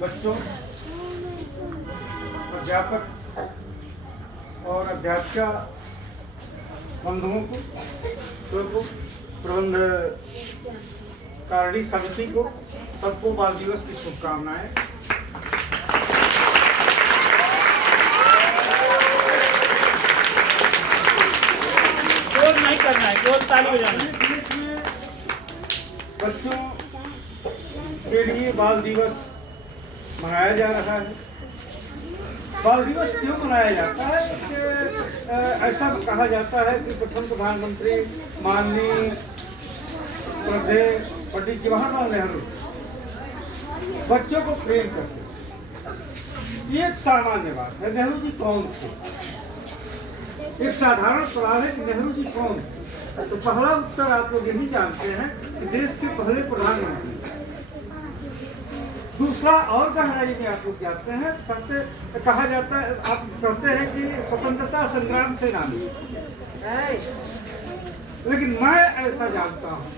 बच्चों, अध्यापक और अध्यापिका बंधुओं को, प्रबंध कारिणी समिति को, सबको बाल दिवस की शुभकामनाएं। जोर नहीं करना है, जोर ताली बजाना है। बच्चों के लिए बाल दिवस मनाया जा रहा है। बाल दिवस क्यों मनाया जाता है? ऐसा कहा जाता है कि प्रथम प्रधानमंत्री माननीय पंडित जवाहरलाल नेहरू बच्चों को प्रेम करते। ये एक सामान्य बात है। नेहरू जी कौन थे? एक साधारण सवाल है कि नेहरू जी कौन थे? तो पहला उत्तर आप लोग यही जानते हैं कि देश के पहले प्रधानमंत्री। दूसरा और गहराई में आप लोग जानते हैं, सबसे कहा जाता है, आप कहते हैं कि स्वतंत्रता संग्राम सेनानी। लेकिन मैं ऐसा जानता हूं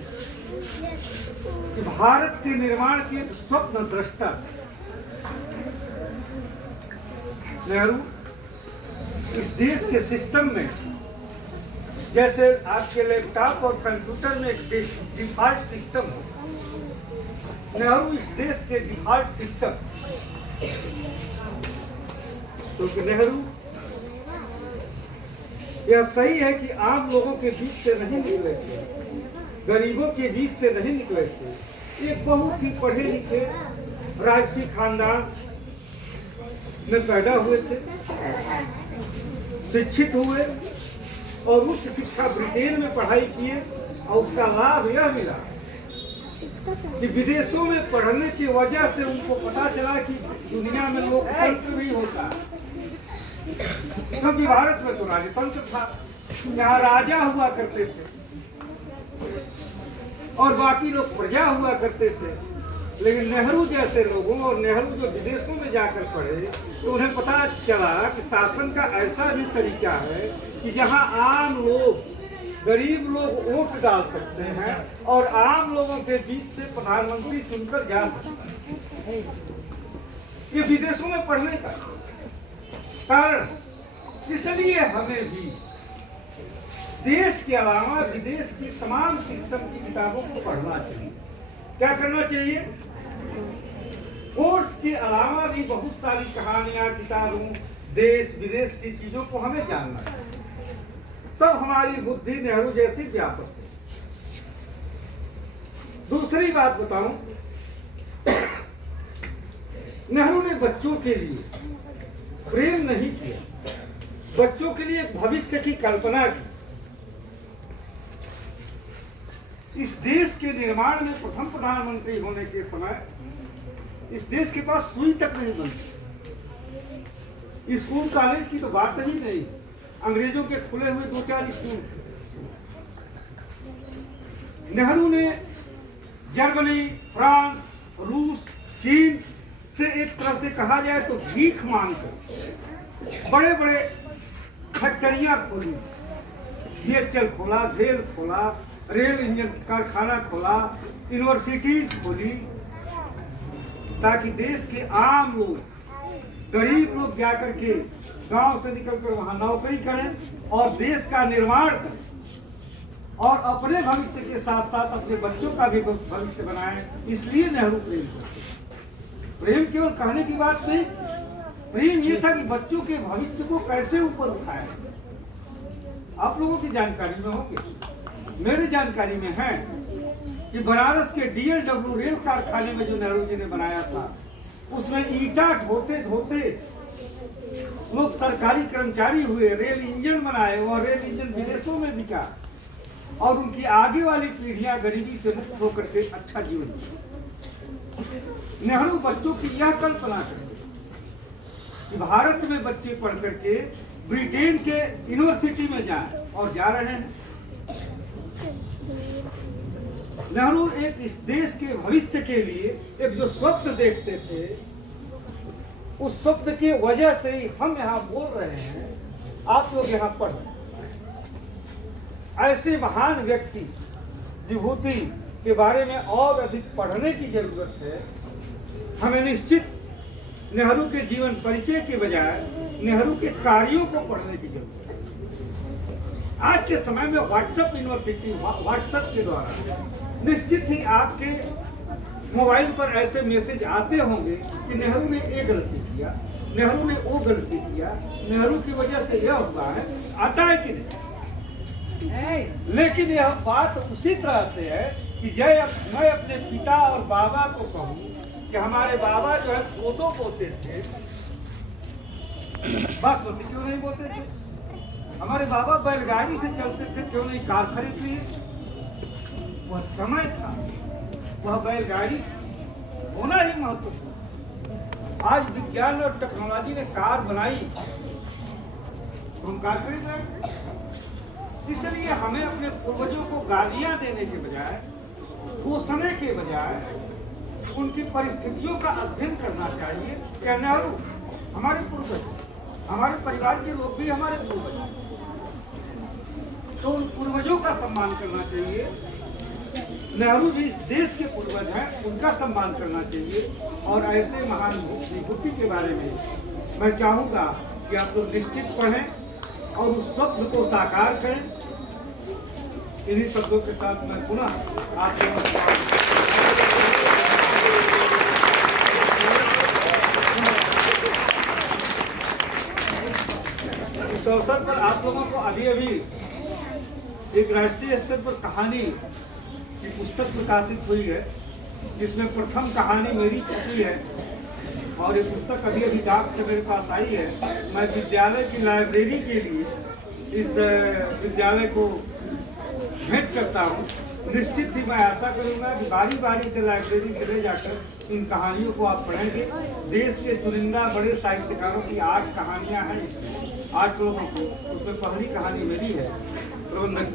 कि भारत के निर्माण के एक स्वप्न दृष्टा नेहरू इस देश के सिस्टम में, जैसे आपके लैपटॉप और कंप्यूटर में एक डिफॉल्ट सिस्टम हो, नेहरू इस देश के डिफॉल्ट सिस्टम। तो नेहरू यह सही है कि आम लोगों के बीच से नहीं निकले थे, गरीबों के बीच से नहीं निकले थे। एक बहुत ही पढ़े लिखे राजसी खानदान में पैदा हुए थे, शिक्षित हुए और उच्च शिक्षा ब्रिटेन में पढ़ाई किए और उसका लाभ यह मिला कि विदेशों में पढ़ने की वजह से उनको पता चला कि दुनिया में लोकतंत्र भी होता है। क्योंकि भारत में तो राजतंत्र था, यहाँ राजा हुआ करते थे और बाकी लोग प्रजा हुआ करते थे। लेकिन नेहरू जैसे लोगों और नेहरू जो विदेशों में जाकर पढ़े तो उन्हें पता चला कि शासन का ऐसा भी तरीका है कि जहाँ आम लोग, गरीब लोग वोट डाल सकते हैं और आम लोगों के बीच से प्रधानमंत्री चुनकर जा सकते हैं। ये विदेशों में पढ़ने का कारण, इसलिए हमें भी देश के अलावा विदेश की तमाम सिस्टम की किताबों को पढ़ना चाहिए। क्या करना चाहिए? कोर्स के अलावा भी बहुत सारी कहानियां, किताबों, देश विदेश की चीजों को हमें जानना चाहिए। तब हमारी बुद्धि नेहरू जैसी व्यापक है। दूसरी बात बताऊं, नेहरू ने बच्चों के लिए प्रेम नहीं किया, बच्चों के लिए एक भविष्य की कल्पना की। इस देश के निर्माण में प्रथम प्रधानमंत्री होने के समय इस देश के पास सुई तक नहीं बनती, स्कूल कॉलेज की तो बात ही नहीं। अंग्रेजों के खुले हुए 2-4 स्कूल थे। नेहरू ने जर्मनी, फ्रांस, रूस, चीन से एक तरह से कहा जाए तो भीख मांगकर बड़े बड़े फैक्ट्रियां खोली, DHL खोला, भेल खोला, रेल इंजन कारखाना खोला, यूनिवर्सिटीज खोली, ताकि देश के आम लोग, गरीब लोग जाकर के गांव से निकलकर वहां नौकरी करें और देश का निर्माण करें और अपने भविष्य के साथ साथ अपने बच्चों का भी भविष्य बनाएं। इसलिए नेहरू प्रेम करते। प्रेम केवल कहने की बात नहीं, प्रेम ये था कि बच्चों के भविष्य को कैसे ऊपर उठाएं। आप लोगों की जानकारी में होगी, मेरी जानकारी में है कि बनारस के DLW रेल कारखाने में जो नेहरू जी ने बनाया था, उसमें ईटा ढोते ढोते लोग सरकारी कर्मचारी हुए, रेल इंजन बनाए और रेल इंजन विदेशों में बिका और उनकी आगे वाली पीढ़ियां गरीबी से मुक्त होकर के अच्छा जीवन जी। नेहरू बच्चों की यह कल्पना करते कि भारत में बच्चे पढ़ करके ब्रिटेन के यूनिवर्सिटी में जाएं और जा रहे हैं। नेहरू एक इस देश के भविष्य के लिए एक जो स्वप्न देखते थे, उस स्वप्न की वजह से ही हम यहाँ बोल रहे हैं, आप लोग यहाँ पढ़ रहे हैं। ऐसे महान व्यक्ति विभूति के बारे में और अधिक पढ़ने की जरूरत है। हमें निश्चित नेहरू के जीवन परिचय के बजाय नेहरू के कार्यों को पढ़ने की जरूरत है। आज के समय में व्हाट्सएप यूनिवर्सिटी, व्हाट्सएप के द्वारा निश्चित ही आपके मोबाइल पर ऐसे मैसेज आते होंगे कि नेहरू ने ये गलती किया, नेहरू ने वो गलती किया, नेहरू की वजह से यह हुआ है। आता है कि नहीं? लेकिन यह बात उसी तरह से है कि मैं अपने पिता और बाबा को कहूँ कि हमारे बाबा जो है कोदो बोते थे, बासमती क्यों नहीं बोते थे? हमारे बाबा बैलगाड़ी से चलते थे, क्यों नहीं कार खरीद लिए? वह समय था, वह बैलगाड़ी होना ही महत्वपूर्ण। आज विज्ञान और टेक्नोलॉजी ने कार बनाई तो हम कार खरीद रहे हैं। इसलिए हमें अपने पूर्वजों को गालियां देने के बजाय, घोषणे के बजाय उनकी परिस्थितियों का अध्ययन करना चाहिए। क्या नेहरू हमारे पूर्वज, हमारे परिवार के लोग भी हमारे पूर्वज हैं, तो उन पूर्वजों का सम्मान करना चाहिए। नेहरू जी इस देश के पूर्वज हैं, उनका सम्मान करना चाहिए। और ऐसे महान विभूति के बारे में मैं चाहूँगा कि आप लोग निश्चित पढ़ें और उस स्वप्न को साकार करें। इन्हीं शब्दों के साथ मैं पुनः आप लोगों को इस अवसर पर आप लोगों को अभी एक राष्ट्रीय स्तर पर कहानी की पुस्तक प्रकाशित हुई है, जिसमें प्रथम कहानी मेरी छपी है और ये पुस्तक अभी डाक से मेरे पास आई है। मैं विद्यालय की लाइब्रेरी के लिए इस विद्यालय को भेंट करता हूँ। निश्चित ही मैं आशा करूँगा कि बारी बारी से लाइब्रेरी से ले जाकर इन कहानियों को आप पढ़ेंगे। देश के चुनिंदा बड़े साहित्यकारों की 8 कहानियाँ हैं, 8 लोगों की, उसमें पहली कहानी मेरी है, प्रबंधक।